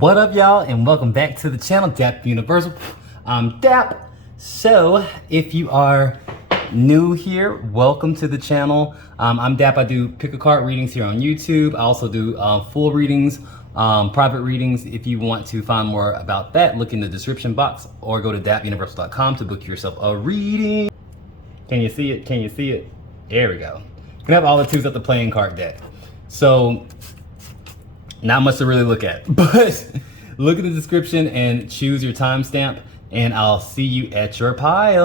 What up, y'all, and welcome back to the channel, Dap Universal. I'm Dap. So, if you are new here, welcome to the channel. I'm Dap. I do pick a card readings here on YouTube. I also do full readings, private readings. If you want to find more about that, look in the description box or go to DapUnderwood.com to book yourself a reading. Can you see it? Can you see it? There we go. You can have all the twos at the playing card deck. So, not much to really look at, but look at the description and choose your timestamp, and I'll see you at your pile.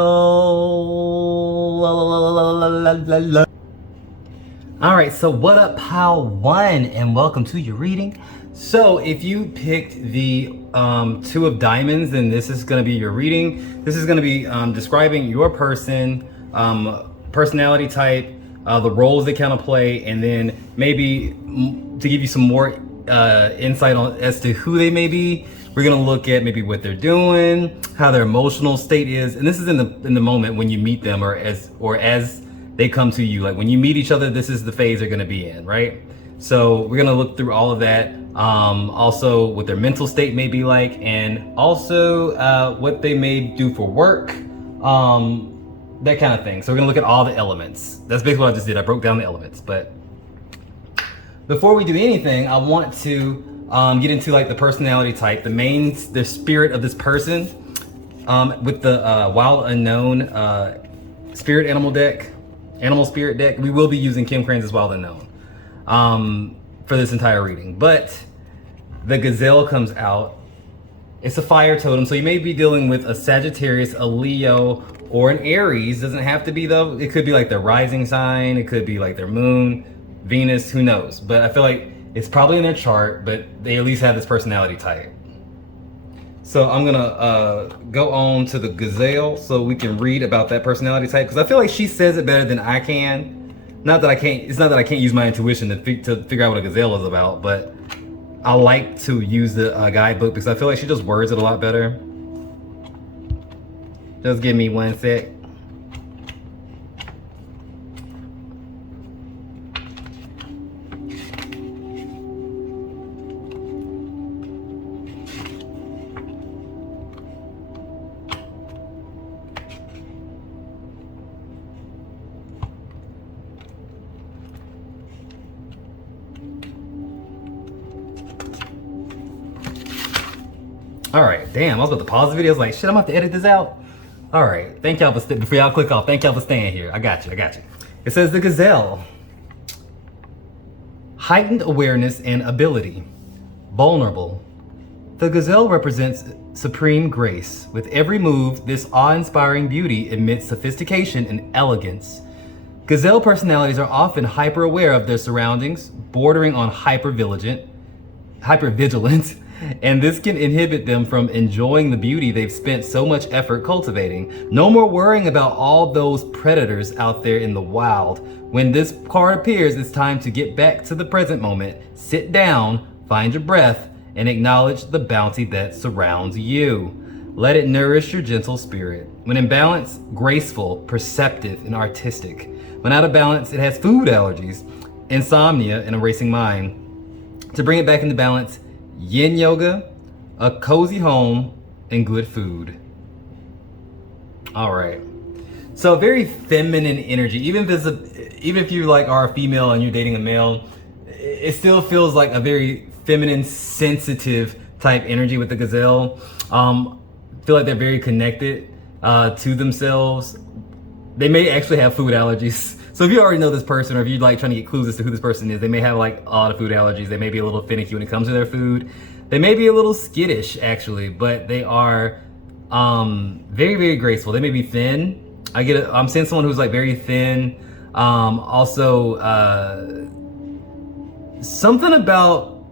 All right, so what up, pile one, and welcome to your reading. So if you picked the two of diamonds, then this is going to be your reading. This is going to be describing your person, personality type, the roles they kind of play, and then maybe to give you some more insight on as to who they may be. We're gonna look at maybe what they're doing, how their emotional state is, and this is in the moment when you meet them, or as they come to you. Like when you meet each other, this is the phase they're gonna be in, right? So we're gonna look through all of that. Also what their mental state may be like, and also what they may do for work, that kind of thing. So we're gonna look at all the elements. That's basically what I just did. I broke down the elements, but before we do anything, I want to get into like the personality type, the spirit of this person, with the Wild Unknown spirit animal spirit deck. We will be using Kim Crane's Wild Unknown for this entire reading, but the gazelle comes out. It's a fire totem, so you may be dealing with a Sagittarius, a Leo, or an Aries. Doesn't have to be though. It could be like their rising sign. It could be like their moon, Venus, who knows? But I feel like it's probably in their chart, but they at least have this personality type. So I'm gonna go on to the gazelle so we can read about that personality type, because I feel like she says it better than I can. Not that I can't, it's not that I can't use my intuition to figure out what a gazelle is about, but I like to use the guidebook because I feel like she just words it a lot better. Just give me one sec. All right, damn, I was about to pause the video. I was like, shit, I'm about to edit this out. All right, thank y'all for, before y'all click off, thank y'all for staying here. I got you. It says the gazelle. Heightened awareness and ability. Vulnerable. The gazelle represents supreme grace. With every move, this awe-inspiring beauty emits sophistication and elegance. Gazelle personalities are often hyper-aware of their surroundings, bordering on hyper-vigilant, and this can inhibit them from enjoying the beauty they've spent so much effort cultivating. No more worrying about all those predators out there in the wild. When this card appears, it's time to get back to the present moment. Sit down, find your breath, and acknowledge the bounty that surrounds you. Let it nourish your gentle spirit. When in balance, graceful, perceptive, and artistic. When out of balance, it has food allergies, insomnia, and a racing mind. To bring it back into balance, yin yoga, a cozy home, and good food. All right. So very feminine energy. Even if you like are a female and you're dating a male, it still feels like a very feminine, sensitive type energy with the gazelle. Feel like they're very connected to themselves. They may actually have food allergies. So if you already know this person, or if you're like trying to get clues as to who this person is, they may have like a lot of food allergies. They may be a little finicky when it comes to their food. They may be a little skittish actually, but they are very, very graceful. They may be thin. I'm seeing someone who's like very thin. Also, something about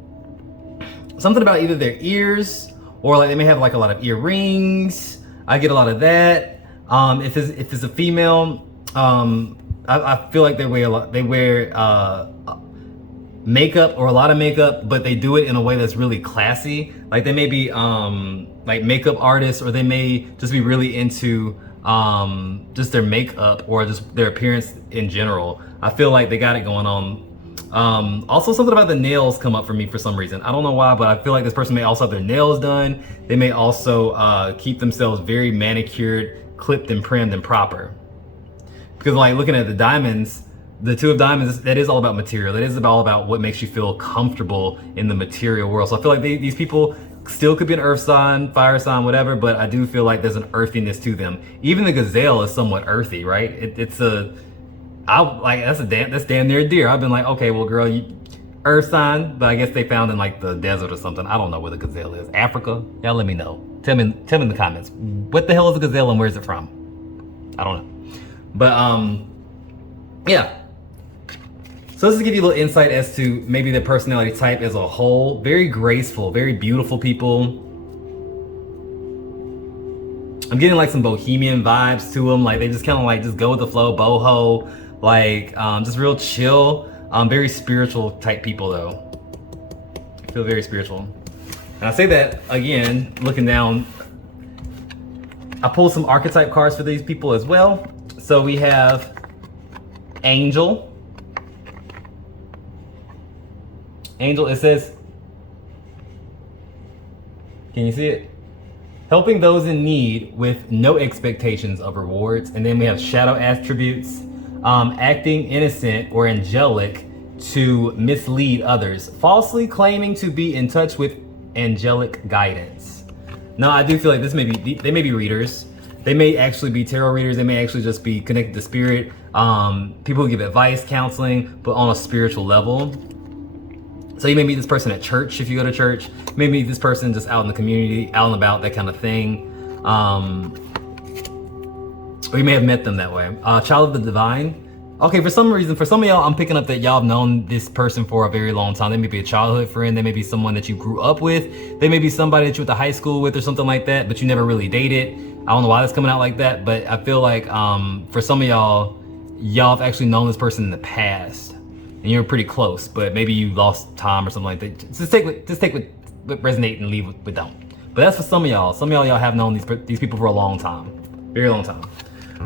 either their ears, or like they may have like a lot of earrings. I get a lot of that. If it's a female, I feel like they wear makeup, or a lot of makeup, but they do it in a way that's really classy. Like they may be like makeup artists, or they may just be really into just their makeup or just their appearance in general. I feel like they got it going on Also something about the nails come up for me for some reason. I don't know why, but I feel like this person may also have their nails done. They may also keep themselves very manicured, clipped and primmed and proper. Because like looking at the diamonds, the Two of Diamonds, that is all about material. That is all about what makes you feel comfortable in the material world. So I feel like these people still could be an earth sign, fire sign, whatever, but I do feel like there's an earthiness to them. Even the gazelle is somewhat earthy, right? That's damn near a deer. I've been like, okay, well, girl, you earth sign, but I guess they found in like the desert or something. I don't know where the gazelle is. Africa? Y'all let me know. Tell me in the comments. What the hell is a gazelle and where is it from? I don't know. But yeah. So this is to give you a little insight as to maybe their personality type as a whole. Very graceful, very beautiful people. I'm getting like some bohemian vibes to them. Like they just kind of like just go with the flow, boho, like just real chill. Very spiritual type people though. I feel very spiritual. And I say that again, looking down. I pulled some archetype cards for these people as well. So we have Angel. Angel, it says, can you see it? Helping those in need with no expectations of rewards. And then we have shadow attributes, acting innocent or angelic to mislead others, falsely claiming to be in touch with angelic guidance. Now, I do feel like they may be readers. They may actually be tarot readers. They may actually just be connected to spirit. People who give advice, counseling, but on a spiritual level. So you may meet this person at church if you go to church. You may meet this person just out in the community, out and about, that kind of thing. Or you may have met them that way. Child of the divine. Okay, for some reason, for some of y'all, I'm picking up that y'all have known this person for a very long time. They may be a childhood friend. They may be someone that you grew up with. They may be somebody that you went to high school with or something like that, but you never really dated. I don't know why that's coming out like that, but I feel like for some of y'all have actually known this person in the past. And you're pretty close, but maybe you lost time or something like that. Just take what resonate and leave with don't. But that's for some of y'all. Some of y'all have known these people for a long time, very long time.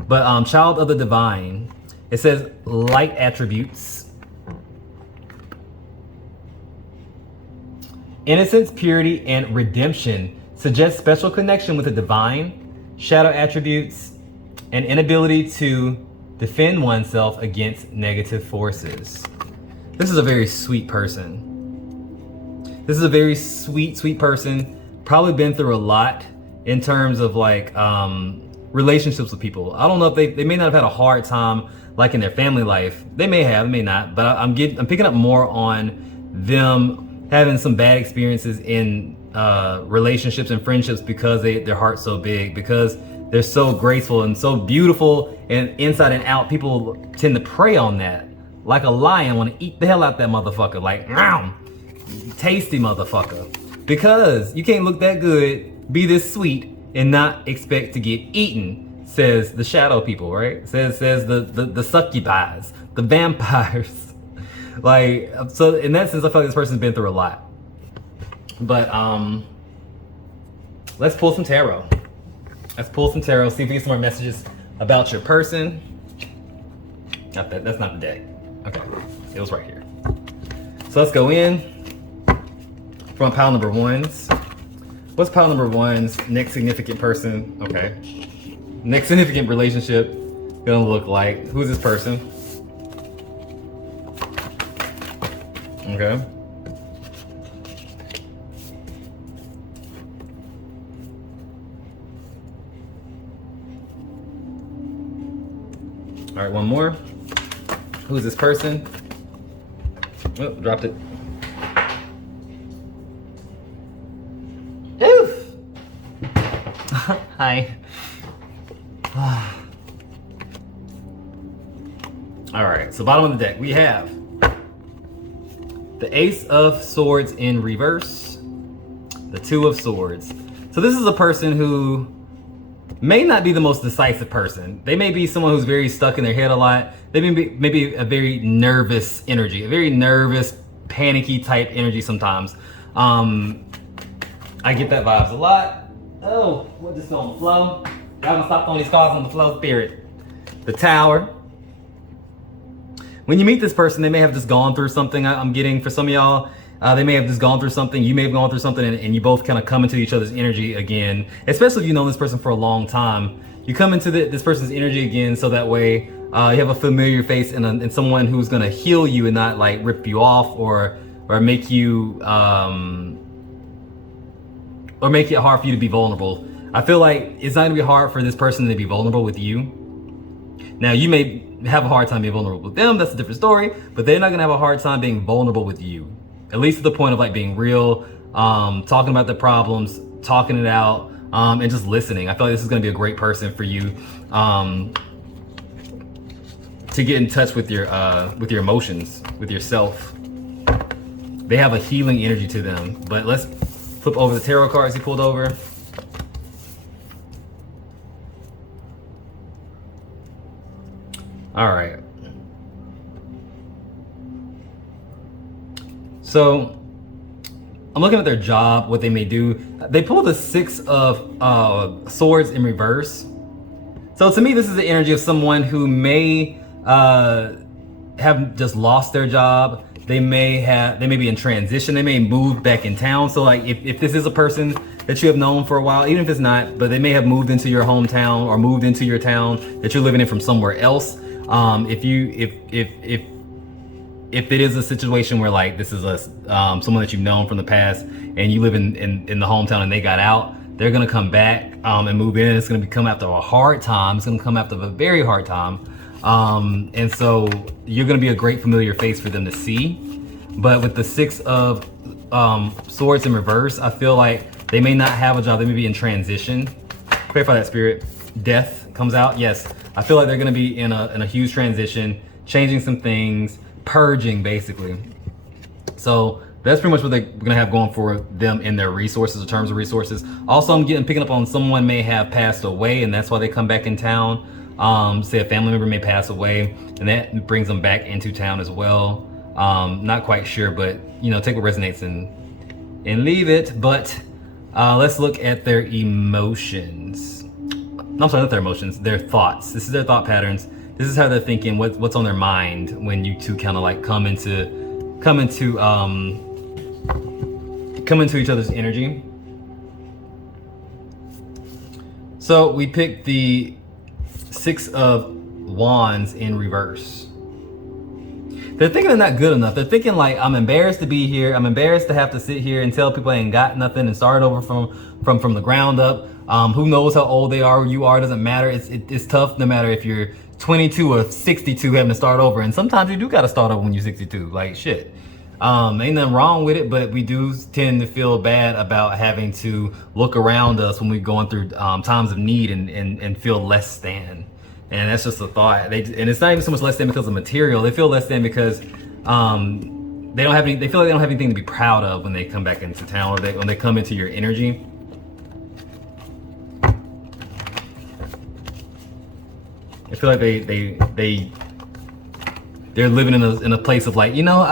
But child of the divine, it says light attributes, innocence, purity, and redemption suggests special connection with the divine. Shadow attributes, an inability to defend oneself against negative forces. This is a very sweet person. This is a very sweet person. Probably been through a lot in terms of like relationships with people. I don't know if they may not have had a hard time like in their family life. They may have, they may not. But I'm picking up more on them having some bad experiences in relationships and friendships because their heart's so big, because they're so graceful and so beautiful and inside and out. People tend to prey on that. Like a lion, want to eat the hell out that motherfucker. Like, tasty motherfucker. Because you can't look that good, be this sweet, and not expect to get eaten, says the shadow people, right? Says the succubus, the vampires. Like, so in that sense, I feel like this person's been through a lot. But let's pull some tarot. Let's pull some tarot, see if we get some more messages about your person. Not that, that's not the deck. Okay, it was right here. So let's go in from pile number ones. What's pile number one's next significant person? Okay. Next significant relationship gonna look like? Who's this person? Okay. All right, one more. Who's this person? Oh, dropped it. Oof. Hi. All right, so bottom of the deck, we have the Ace of Swords in reverse, the Two of Swords. So this is a person who may not be the most decisive person. They may be someone who's very stuck in their head a lot. They may be maybe a very nervous energy, a very nervous, panicky type energy sometimes. I get that vibes a lot. Oh, what just on the flow? I haven't stopped on these cards on the flow. Spirit. The Tower. when you meet this person, they may have just gone through something. I'm getting for some of y'all, they may have just gone through something. You may have gone through something, and you both kind of come into each other's energy again. Especially if you know this person for a long time, you come into this person's energy again, so that way you have a familiar face and someone who's gonna heal you and not like rip you off or make you or make it hard for you to be vulnerable. I feel like it's not gonna be hard for this person to be vulnerable with you. Now, you may have a hard time being vulnerable with them, that's a different story, but they're not gonna have a hard time being vulnerable with you. At least to the point of like being real, talking about the problems, talking it out, and just listening. I feel like this is gonna be a great person for you to get in touch with your emotions, with yourself. They have a healing energy to them. But let's flip over the tarot cards he pulled over. All right. So I'm looking at their job, what they may do. They pull the Six of Swords in reverse. So to me, this is the energy of someone who may have just lost their job. They may be in transition. They may move back in town. So like if this is a person that you have known for a while, even if it's not, but they may have moved into your hometown or moved into your town that you're living in from somewhere else. If it is a situation where like this is someone that you've known from the past and you live in the hometown and they got out, they're gonna come back and move in. It's gonna come after a hard time. It's gonna come after a very hard time. And so you're gonna be a great familiar face for them to see. But with the Six of Swords in reverse, I feel like they may not have a job. They may be in transition. Clarify that, Spirit. Death comes out. Yes, I feel like they're gonna be in a huge transition, changing some things, purging basically. So that's pretty much what they're gonna have going for them in their resources, in terms of resources. Also, I'm picking up on someone may have passed away, and that's why they come back in town. Say a family member may pass away, and that brings them back into town as well. Not quite sure, but you know, take what resonates and leave it. But let's look at their emotions. No, I'm sorry, not their emotions, their thoughts. This is their thought patterns. This is how they're thinking, what's on their mind when you two kind of like come into each other's energy. So we picked the Six of Wands in reverse. They're thinking they're not good enough. They're thinking like, I'm embarrassed to be here. I'm embarrassed to have to sit here and tell people I ain't got nothing and start over from the ground up. Who knows how old they are or you are, doesn't matter. It's tough no matter if you're 22 or 62 having to start over. And sometimes you do got to start over when you're 62, like shit. Ain't nothing wrong with it, but we do tend to feel bad about having to look around us when we're going through times of need and feel less than. And that's just a thought. And it's not even so much less than because of material. They feel less than because they feel like they don't have anything to be proud of when they come back into town or when they come into your energy. I feel like they're living in a place of like, you know,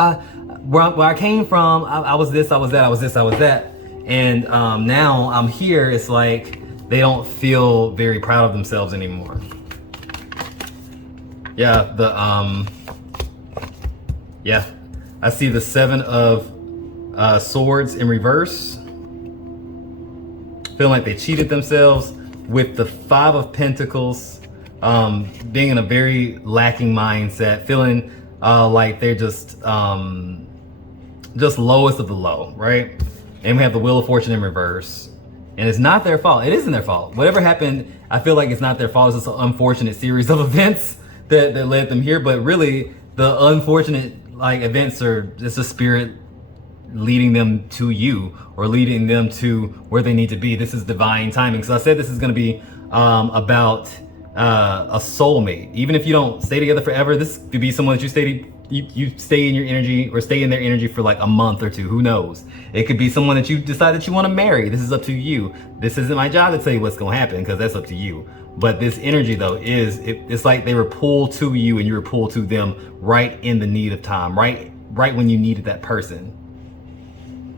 where I came from, I was this, I was that, I was this, I was that, and now I'm here. It's like they don't feel very proud of themselves anymore. Yeah, I see the Seven of Swords in reverse. Feeling like they cheated themselves with the Five of Pentacles. Being in a very lacking mindset, feeling like they're just lowest of the low, right? And we have the Wheel of Fortune in reverse. And it's not their fault. It isn't their fault. Whatever happened, I feel like it's not their fault. It's just an unfortunate series of events that led them here. But really, the unfortunate events are just a spirit leading them to you or leading them to where they need to be. This is divine timing. So I said this is going to be about a soulmate. Even if you don't stay together forever, this could be someone that you stay in your energy or stay in their energy for like a month or two. Who knows? It could be someone that you decide that you want to marry. This is up to you. This isn't my job to tell you what's going to happen because that's up to you. But this energy though it's like they were pulled to you and you were pulled to them right in the need of time, right when you needed that person.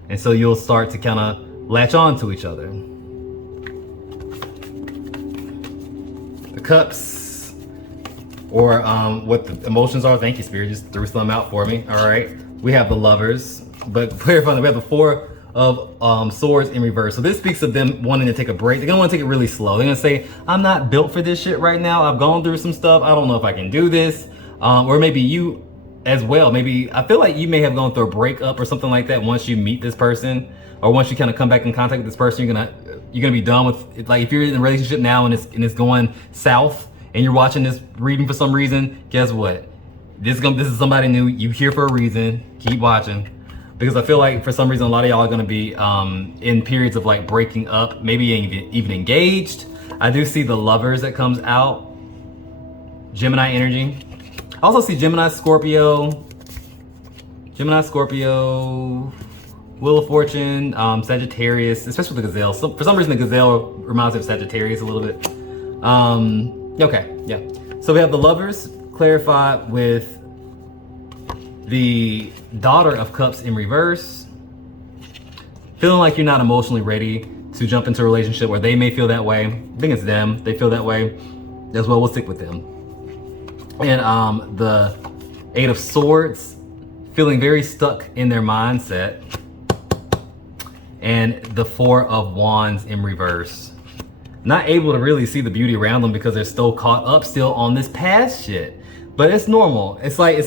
And so you'll start to kind of latch on to each other. The Cups. or what the emotions are. Thank you, Spirit, just threw some out for me. All right, we have the Lovers, but clarifying, we have the Four of Swords in reverse. So this speaks of them wanting to take a break. They're gonna want to take it really slow. They're gonna say, I'm not built for this shit right now. I've gone through some stuff. I don't know if I can do this. Or maybe you as well. Maybe I feel like you may have gone through a breakup or something like that. Once you meet this person, or once you kind of come back in contact with this person, you're gonna be done with it. Like if you're in a relationship now and it's going south, and you're watching this reading for some reason, guess what? This is somebody new. You here for a reason. Keep watching. Because I feel like for some reason a lot of y'all are going to be in periods of like breaking up, maybe even engaged. I do see the Lovers that comes out. Gemini energy. I also see Gemini, Scorpio, Wheel of Fortune, Sagittarius, especially with the Gazelle. So for some reason the Gazelle reminds me of Sagittarius a little bit. Okay, yeah. So we have the Lovers clarified with the Daughter of Cups in reverse. Feeling like you're not emotionally ready to jump into a relationship, where they may feel that way. I think it's them. They feel that way as well. We'll stick with them. And the Eight of Swords, feeling very stuck in their mindset. And the Four of Wands in reverse. Not able to really see the beauty around them because they're still caught up still on this past shit. But it's normal. It's like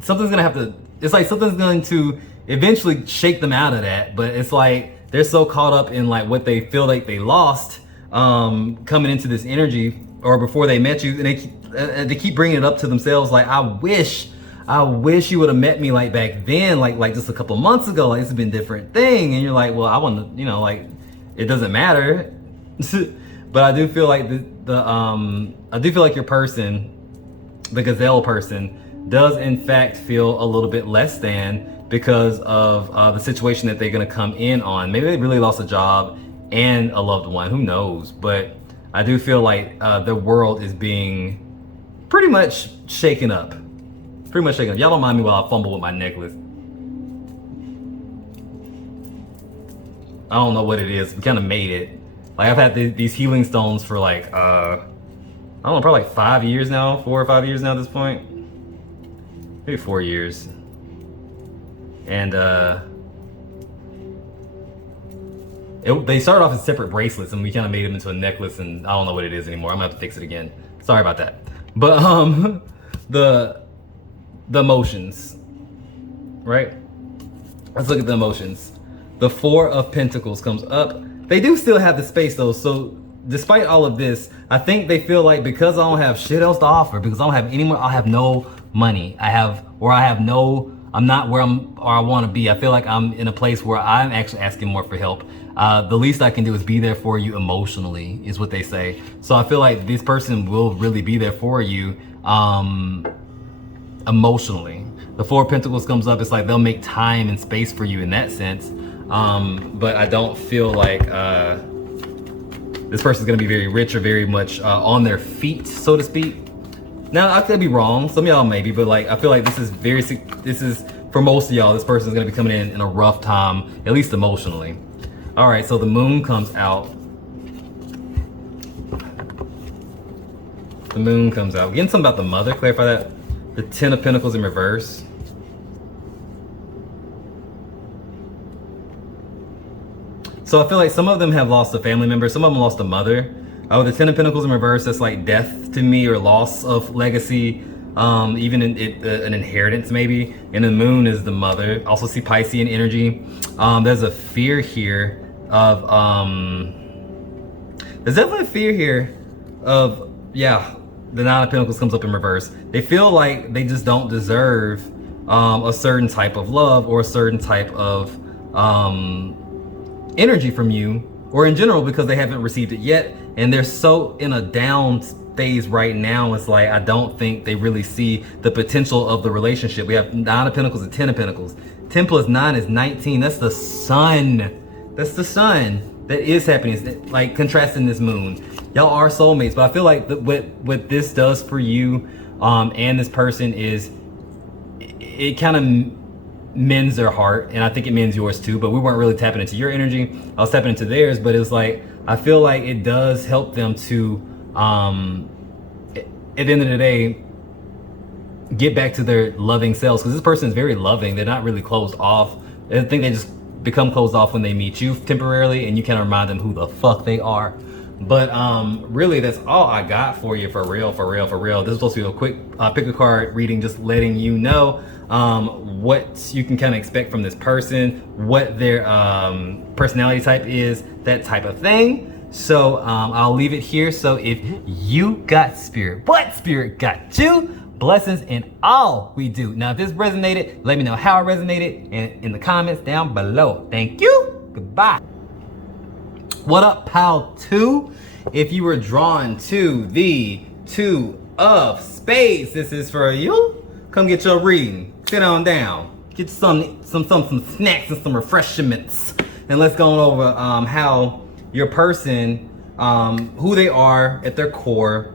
something's going to eventually shake them out of that. But it's like they're so caught up in like what they feel like they lost coming into this energy, or before they met you, and they keep bringing it up to themselves. Like, I wish you would have met me like back then, like just a couple months ago. Like, it's been a different thing. And you're like, well, I want to, like, it doesn't matter. But I do feel like I do feel like your person, the Gazelle person, does in fact feel a little bit less than because of the situation that they're going to come in on. Maybe they really lost a job and a loved one, who knows. But I do feel like the world is being pretty much shaken up. Y'all don't mind me while I fumble with my necklace. I don't know what it is. We kind of made it. Like, I've had these healing stones for like, I don't know, probably like 5 years now, 4 or 5 years now at this point. Maybe 4 years. And they started off as separate bracelets, and we kind of made them into a necklace, and I don't know what it is anymore. I'm gonna have to fix it again. Sorry about that. But the emotions, right? Let's look at the emotions. The Four of Pentacles comes up. They do still have the space though, so despite all of this, I think they feel like because I don't have shit else to offer, because I don't have any more, I have no money. I'm not where I want to be. I feel like I'm in a place where I'm actually asking more for help. The least I can do is be there for you emotionally, is what they say. So I feel like this person will really be there for you emotionally. The Four of Pentacles comes up. It's like they'll make time and space for you in that sense. But I don't feel like this person's going to be very rich or very much on their feet, so to speak. Now, I could be wrong. Some of y'all maybe, but like I feel like this is for most of y'all, this person's going to be coming in a rough time, at least emotionally. All right, so the Moon comes out. The Moon comes out. Getting something about the Mother, clarify that. The Ten of Pentacles in reverse. So I feel like some of them have lost a family member. Some of them lost a mother. With the Ten of Pentacles in reverse, that's like death to me, or loss of legacy, even an inheritance maybe. And the Moon is the Mother. Also see Piscean energy. There's a fear here of, there's definitely a fear here of, yeah, the Nine of Pentacles comes up in reverse. They feel like they just don't deserve a certain type of love or a certain type of energy from you, or in general, because they haven't received it yet, and they're so in a down phase right now. It's like I don't think they really see the potential of the relationship. We have Nine of Pentacles and Ten of Pentacles. 10 plus 9 is 19. That's the sun. That's the sun that is happening. It's like contrasting this Moon. Y'all are soulmates, but I feel like what this does for you and this person is it kind of mends their heart, and I think it mends yours too. But we weren't really tapping into your energy. I was tapping into theirs, but it was like I feel like it does help them to at the end of the day, get back to their loving selves, because this person is very loving. They're not really closed off. I think they just become closed off when they meet you temporarily, and you kind of remind them who the fuck they are. But really, that's all I got for you, for real. This is supposed to be a quick pick a card reading, just letting you know what you can kind of expect from this person, what their personality type is, that type of thing. So I'll leave it here. So if you got spirit, what spirit got you? Blessings in all we do. Now, if this resonated, let me know how it resonated in the comments down below. Thank you. Goodbye. What up, pal 2? If you were drawn to the 2 of Spades, this is for you. Come get your reading. Sit on down. Get some snacks and some refreshments. And let's go on over how your person, who they are at their core,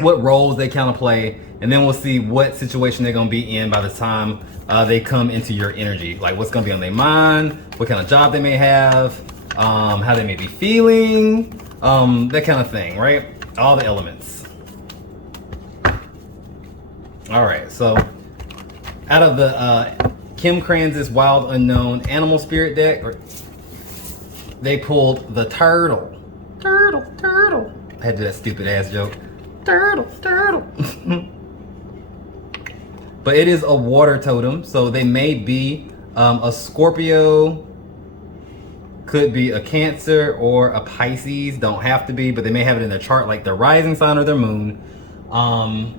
what roles they kind of play, and then we'll see what situation they're going to be in by the time they come into your energy. Like what's going to be on their mind, what kind of job they may have, how they may be feeling, that kind of thing, right? All the elements. All right, so out of the Kim Kranz's Wild Unknown Animal Spirit deck, they pulled the turtle. Turtle. I had to do that stupid ass joke. Turtle. But it is a water totem, so they may be a Scorpio, could be a Cancer or a Pisces. Don't have to be, but they may have it in their chart, like their rising sign or their moon. I'm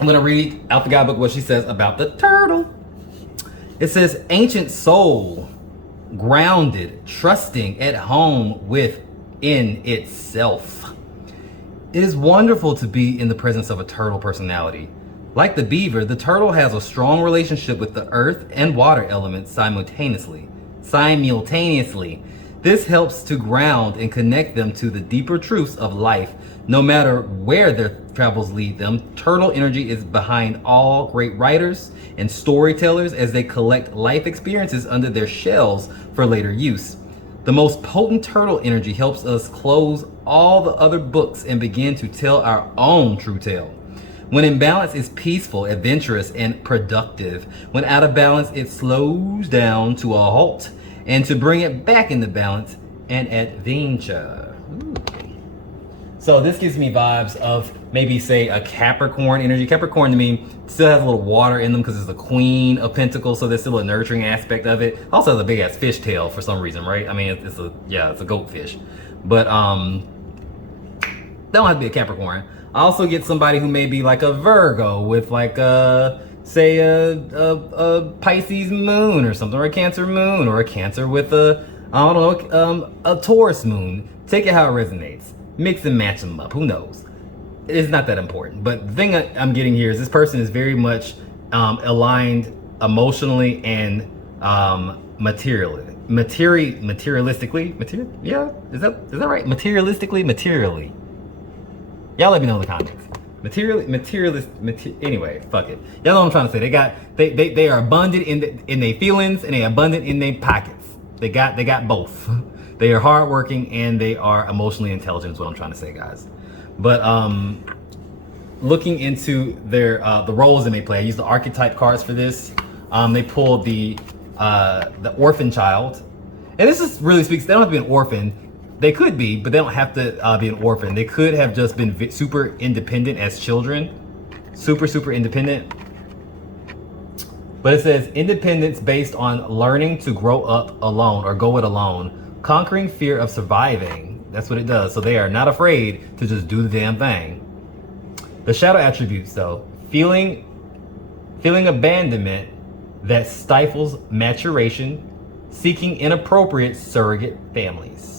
gonna read out the guidebook what she says about the turtle. It says, ancient soul, grounded, trusting, at home within itself. It is wonderful to be in the presence of a turtle personality. Like the beaver, the turtle has a strong relationship with the earth and water elements simultaneously. This helps to ground and connect them to the deeper truths of life. No matter where their travels lead them, turtle energy is behind all great writers and storytellers as they collect life experiences under their shells for later use. The most potent turtle energy helps us close all the other books and begin to tell our own true tale. When in balance, it's peaceful, adventurous, and productive. When out of balance, it slows down to a halt. And to bring it back into balance, an adventure. Ooh. So this gives me vibes of maybe, say, a Capricorn energy. Capricorn to me still has a little water in them because it's the Queen of Pentacles, so there's still a nurturing aspect of it. Also has a big ass fish tail for some reason, right? I mean, it's a goatfish, but don't have to be a Capricorn. I also get somebody who may be like a Virgo with like say a Pisces moon or something, or a Cancer moon, or a Cancer with a Taurus moon. Take it how it resonates. Mix and match them up. Who knows? It's not that important. But the thing I'm getting here is this person is very much aligned emotionally and materially. Materialistically. Yeah, is that right? Materially. Y'all let me know in the comments. Anyway, fuck it. Y'all know what I'm trying to say. They are abundant in their feelings and they are abundant in their pockets. They got both. They are hardworking and they are emotionally intelligent is what I'm trying to say, guys. But looking into their the roles they may play, I used the archetype cards for this. They pulled the orphan child. And this is really speaks, they don't have to be an orphan. They could be, but they don't have to be an orphan. They could have just been super independent as children. Super independent. But it says independence based on learning to grow up alone or go it alone. Conquering fear of surviving. That's what it does. So they are not afraid to just do the damn thing. The shadow attributes though. Feeling abandonment that stifles maturation. Seeking inappropriate surrogate families.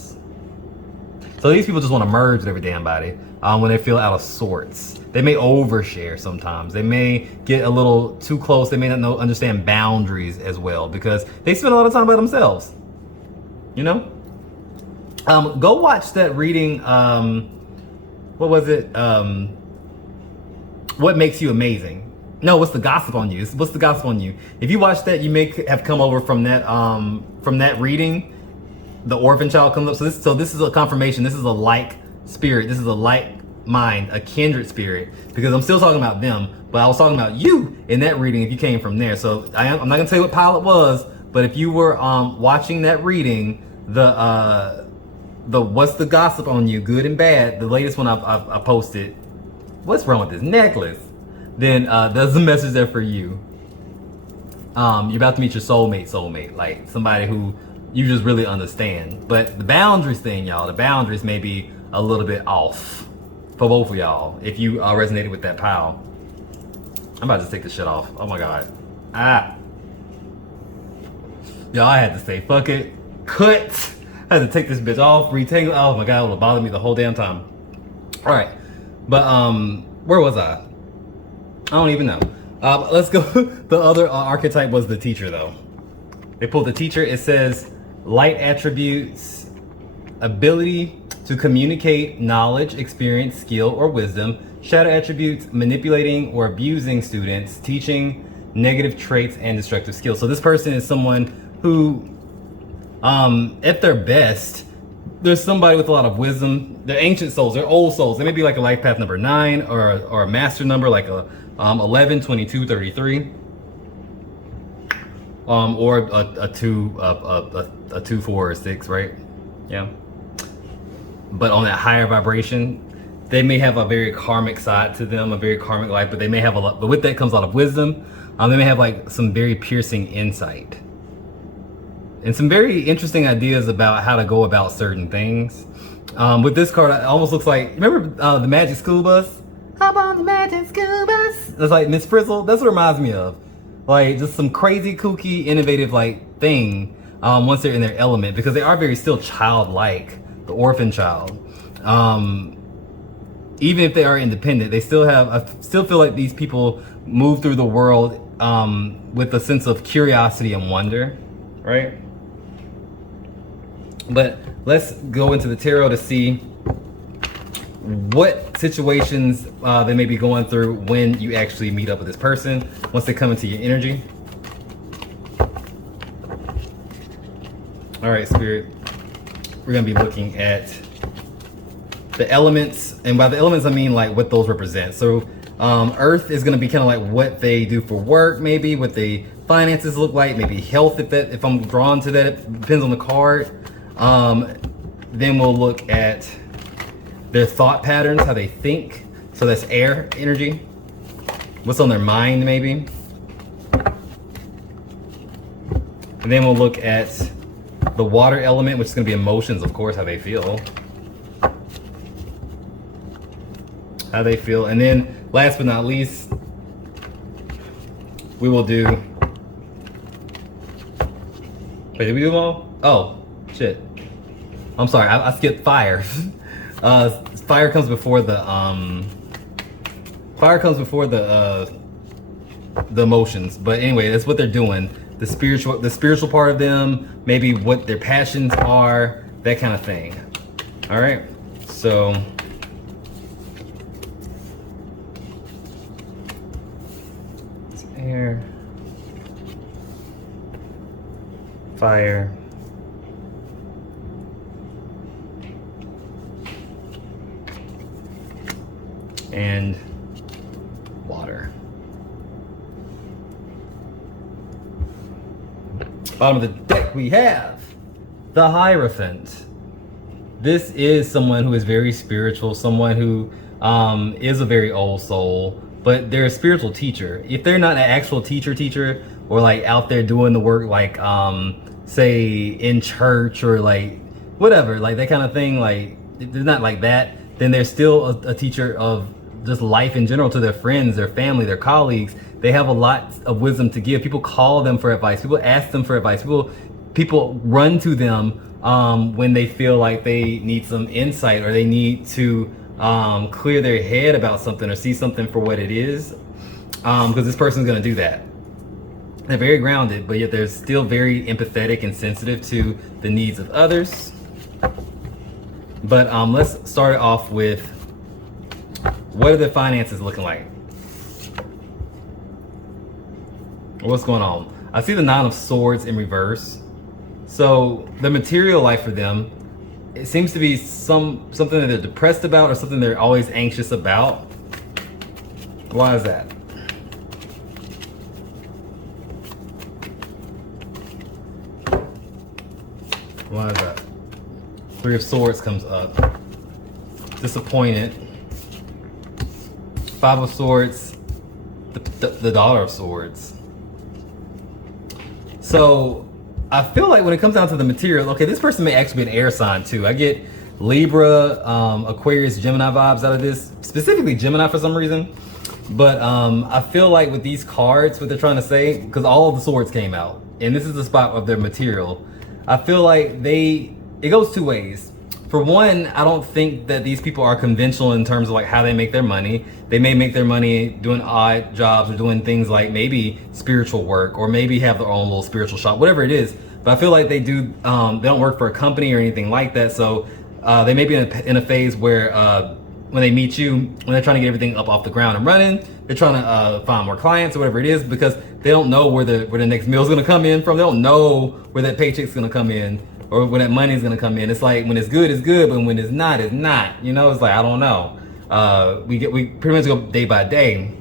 So these people just want to merge with every damn body when they feel out of sorts. They may overshare sometimes. They may get a little too close. They may not understand boundaries as well because they spend a lot of time by themselves. You know? Go watch that reading. What was it? What Makes You Amazing? No, What's the Gossip on You? What's the Gossip on You? If you watch that, you may have come over from that reading. The orphan child comes up. So this is a confirmation. This is a like spirit. This is a like mind, a kindred spirit, because I'm still talking about them, but I was talking about you in that reading if you came from there. So I'm not gonna tell you what pile it was, but if you were watching that reading, the what's the gossip on you, good and bad, the latest one I posted, what's wrong with this necklace? Then there's a message there for you. You're about to meet your soulmate, like somebody who you just really understand. But the boundaries thing, y'all, the boundaries may be a little bit off for both of y'all if you resonated with that pile. I'm about to take this shit off. Oh my God. Y'all, I had to say, fuck it. Cut. I had to take this bitch off, retangle. Oh my God, it would have bothered me the whole damn time. All right. But where was I? I don't even know. Let's go. The other archetype was the teacher, though. They pulled the teacher. It says light attributes, ability to communicate knowledge, experience, skill, or wisdom. Shadow attributes, manipulating or abusing students, teaching negative traits and destructive skills. So this person is someone who, at their best, there's somebody with a lot of wisdom. They're ancient souls. They're old souls. They may be like a life path number 9 or a master number like a 11, 22, 33. Or a 2, 4, or 6, right? Yeah. But on that higher vibration, they may have a very karmic side to them, a very karmic life, but they may have a lot, but with that comes a lot of wisdom. They may have like some very piercing insight and some very interesting ideas about how to go about certain things. With this card, it almost looks like, remember the Magic School Bus? Hop on the Magic School Bus. That's like Miss Frizzle. That's what it reminds me of. Like just some crazy, kooky, innovative like thing once they're in their element, because they are very still childlike, the orphan child. Even if they are independent, they still have, I still feel like these people move through the world with a sense of curiosity and wonder, right? But let's go into the tarot to see what situations they may be going through when you actually meet up with this person, once they come into your energy. All right, Spirit, we're gonna be looking at the elements, and by the elements I mean like what those represent. So Earth is gonna be kind of like what they do for work, maybe what the finances look like, maybe health, if I'm drawn to that, it depends on the card. Then we'll look at their thought patterns, how they think. So that's air energy. What's on their mind, maybe. And then we'll look at the water element, which is going to be emotions, of course, how they feel. How they feel. And then last but not least, we will do... Wait, did we do them all? Oh, shit. I'm sorry, I skipped fire. Fire comes before the emotions. But anyway, that's what they're doing. The spiritual part of them, maybe what their passions are, that kind of thing. All right, so it's air, fire, and water. Bottom of the deck we have the Hierophant. This is someone who is very spiritual, someone who is a very old soul, but they're a spiritual teacher. If they're not an actual teacher, or like out there doing the work, like say in church or like whatever, like that kind of thing, like they're not like that, then they're still a teacher of just life in general to their friends, their family, their colleagues. They have a lot of wisdom to give. People call them for advice. People ask them for advice. People run to them when they feel like they need some insight, or they need to clear their head about something or see something for what it is, because this person's going to do that. They're very grounded, but yet they're still very empathetic and sensitive to the needs of others. But let's start it off with, what are the finances looking like? What's going on? I see the Nine of Swords in reverse. So the material life for them, it seems to be something that they're depressed about or something they're always anxious about. Why is that? Why is that? Three of Swords comes up. Disappointed. Five of Swords. The Daughter of Swords. So I feel like when it comes down to the material, okay, this person may actually be an air sign too. I get Libra, Aquarius, Gemini vibes out of this, specifically Gemini for some reason. But I feel like with these cards, what they're trying to say, because all of the swords came out, and this is the spot of their material, I feel like it goes two ways. For one, I don't think that these people are conventional in terms of like how they make their money. They may make their money doing odd jobs or doing things like maybe spiritual work, or maybe have their own little spiritual shop, whatever it is. But I feel like they don't work for a company or anything like that. So they may be in a phase where when they meet you, when they're trying to get everything up off the ground and running, they're trying to find more clients or whatever it is, because they don't know where the next meal is going to come in from. They don't know where that paycheck's going to come in, or when that money is going to come in. It's like when it's good, but when it's not, it's not. You know, it's like, I don't know. We pretty much go day by day.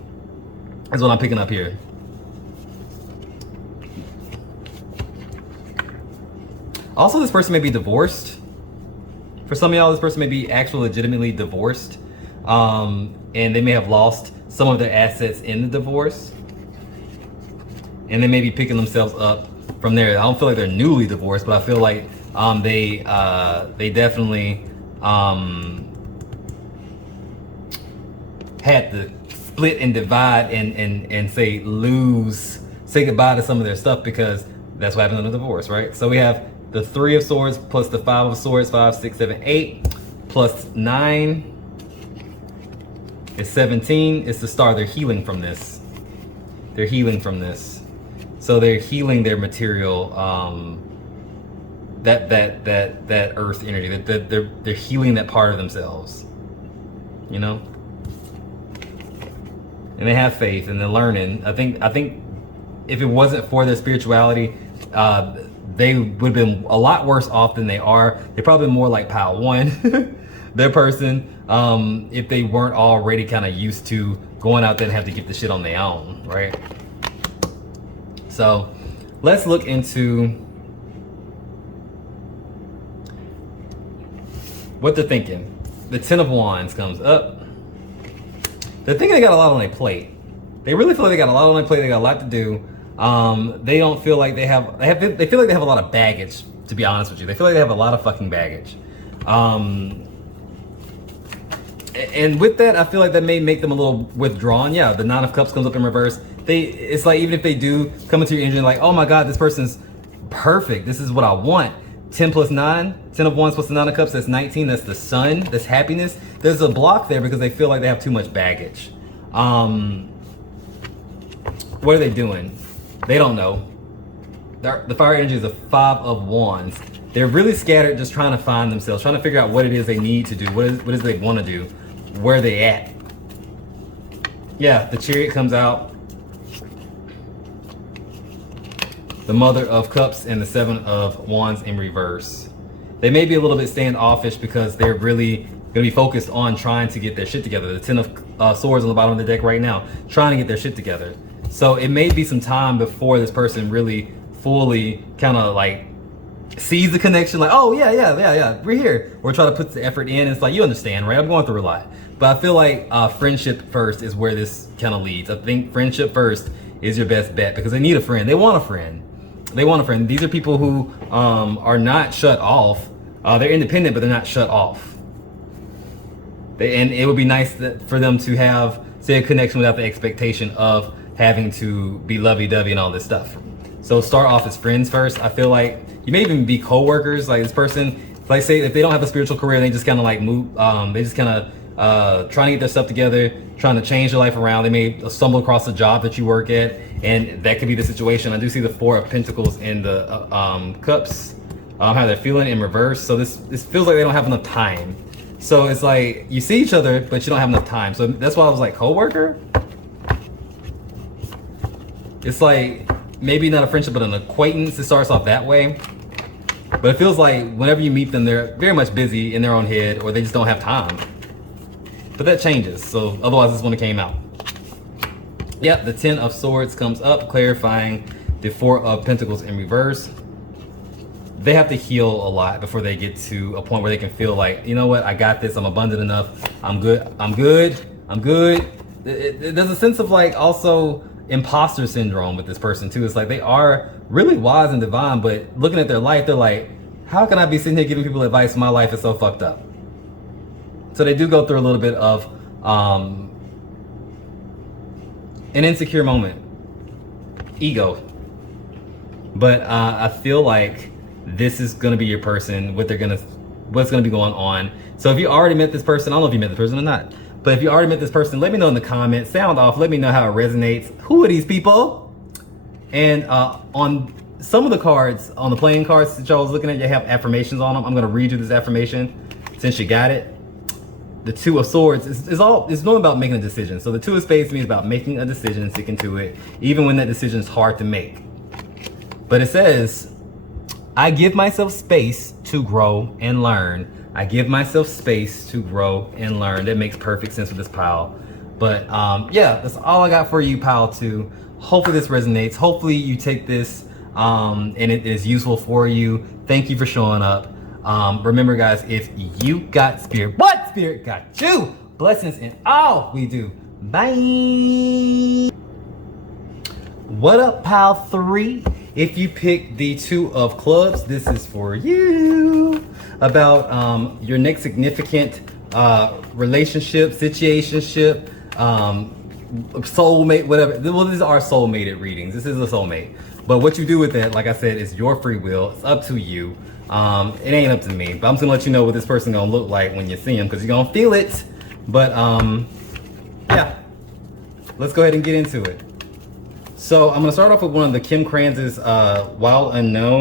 That's what I'm picking up here. Also, this person may be divorced. For some of y'all, this person may be actually legitimately divorced. And they may have lost some of their assets in the divorce. And they may be picking themselves up from there. I don't feel like they're newly divorced, but I feel like they definitely had to split and divide and say goodbye to some of their stuff, because that's what happens in a divorce, right? So we have the Three of Swords plus the Five of Swords, 5, 6, 7, 8, plus 9 is 17. It's the Star. They're healing from this. They're healing from this. So they're healing their material, that earth energy. They're healing that part of themselves, you know. And they have faith and they're learning. I think if it wasn't for their spirituality, they would have been a lot worse off than they are. They're probably more like pile one, their person, if they weren't already kind of used to going out there and have to get the shit on their own, right? So let's look into what they're thinking. The Ten of Wands comes up. They're thinking they got a lot on their plate. They really feel like they got a lot on their plate. They got a lot to do. They don't feel like they feel like they have a lot of baggage, to be honest with you. They feel like they have a lot of fucking baggage. And with that, I feel like that may make them a little withdrawn. Yeah, the Nine of Cups comes up in reverse. It's like, even if they do come into your energy like, oh my God, this person's perfect, this is what I want. 10 plus 9, 10 of Wands plus the 9 of Cups, that's 19, that's the Sun, that's happiness. There's a block there because they feel like they have too much baggage. What are they doing? They don't know. The fire energy is the Five of Wands. They're really scattered, just trying to find themselves, trying to figure out what it is they need to do, what is they want to do, where they at. Yeah, the Chariot comes out. The Mother of Cups and the Seven of Wands in reverse. They may be a little bit standoffish because they're really going to be focused on trying to get their shit together. The Ten of Swords on the bottom of the deck right now, trying to get their shit together. So it may be some time before this person really fully kind of like sees the connection, like, oh yeah, we're here. Or try to put the effort in. It's like, you understand, right? I'm going through a lot. But I feel like friendship first is where this kind of leads. I think friendship first is your best bet, because they need a friend. They want a friend. They want a friend. These are people who are not shut off. They're independent, but they're not shut off. And it would be nice for them to have, say, a connection without the expectation of having to be lovey-dovey and all this stuff. So start off as friends first. I feel like you may even be co-workers. Like this person, like say if they don't have a spiritual career, they just kind of like move. They just kind of trying to get their stuff together, trying to change their life around. They may stumble across a job that you work at, and that could be the situation. I do see the Four of Pentacles in the Cups, how they're feeling in reverse. So this feels like they don't have enough time. So it's like you see each other, but you don't have enough time. So that's why I was like, co-worker? It's like maybe not a friendship, but an acquaintance. It starts off that way. But it feels like whenever you meet them, they're very much busy in their own head, or they just don't have time. But that changes, so otherwise this one came out. Yep, the 10 of Swords comes up, clarifying the 4 of Pentacles in reverse. They have to heal a lot before they get to a point where they can feel like, you know what, I got this, I'm abundant enough, I'm good. There's a sense of like also imposter syndrome with this person too. It's like they are really wise and divine, but looking at their life, they're like, how can I be sitting here giving people advice? My life is so fucked up. So they do go through a little bit of an insecure moment, ego. But I feel like this is gonna be your person, what's gonna be going on. So if you already met this person, I don't know if you met this person or not, but if you already met this person, let me know in the comments, sound off, let me know how it resonates. Who are these people? And on some of the cards, on the playing cards that y'all was looking at, you have affirmations on them. I'm gonna read you this affirmation since you got it. The 2 of Swords is not about making a decision. So the 2 of Spades to me is about making a decision and sticking to it, even when that decision is hard to make. But it says, I give myself space to grow and learn. I give myself space to grow and learn. That makes perfect sense with this pile. But yeah, that's all I got for you, pile 2. Hopefully this resonates. Hopefully you take this and it is useful for you. Thank you for showing up. Remember guys, if you got spirit, what spirit got you? Blessings in all we do. Bye. What up, pile 3? If you pick the 2 of Clubs, this is for you. About your next significant relationship, situationship, soulmate, whatever. Well, these are soulmated readings. This is a soulmate. But what you do with that, like I said, is your free will. It's up to you. It ain't up to me. But I'm just gonna let you know what this person gonna look like when you see him, because you're gonna feel it. But yeah, let's go ahead and get into it. So I'm gonna start off with one of the Kim Kranz's Wild Unknown.